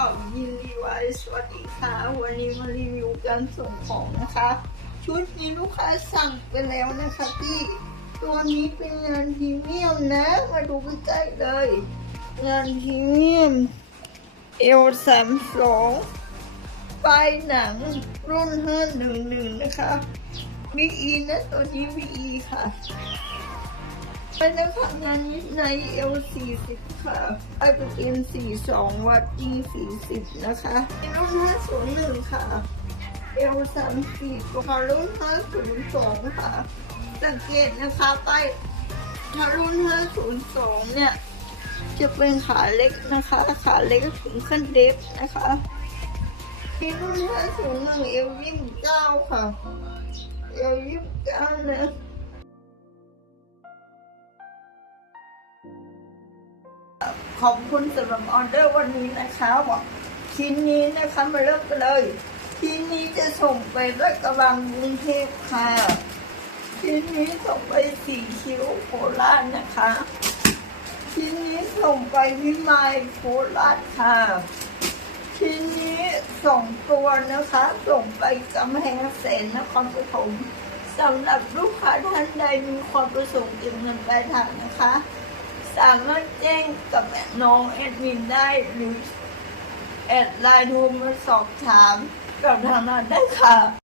เอยินดีไว้สวัสดีค่ะ วันนี้มารีวิวการส่งของนะคะ ชุดนี้ลูกค้าสั่งไปแล้วนะคะพี่ ตัวนี้เป็นงานพรีเมียมนะ มาดูใกล้ๆเลย งานพรีเมียมเอลสามสองป้ายหนังรุ่นห้าหนึ่งหนึ่งนะคะบีอีนะตัวนี้บีอีค่ะ เป็นะคะงานนี้ในเอลสี่สิบค่ะไอเปเกนสี่สองวัดจีสี่สิบนะคะรุ่นห้าศูนย์หนึ่งค่ะเอลสามสี่ค่ะรุ่นห้าศูนย์สองค่ะสังเกตนะคะไปถ้ารุ่นห้าศูนย์สองเนี่ยจะเป็นขาเล็กนะคะ ขาเล็กถึงขั้นเดฟนะคะมีรุ่นห้าศูนย์หนึ่งเอลยี่สิบเก้าค่ะเอลยี่สิบเก้านะ ขอบคุณสำหรับออเดอร์วันนี้นะคะบอกชิ้นนี้นะคะมาเริ่มกันเลย ชิ้นนี้จะส่งไปด้วยกระบังกรุงเทพค่ะ ชิ้นนี้ส่งไปสี่คิ้วโคราชนะคะ ชิ้นนี้ส่งไปพิมายโคราชค่ะ ชิ้นนี้ส่งตัวนะคะ ส่งไปกำแพงแสนนครปฐมสำหรับลูกค้าท่านใดมีความประสงค์เก็บเงินปลายทางนะคะ สามารถแจ้งกับน้องแอดมินได้หรือแอดไลน์โทรมาสอบถามกับทางนั้นได้ค่ะ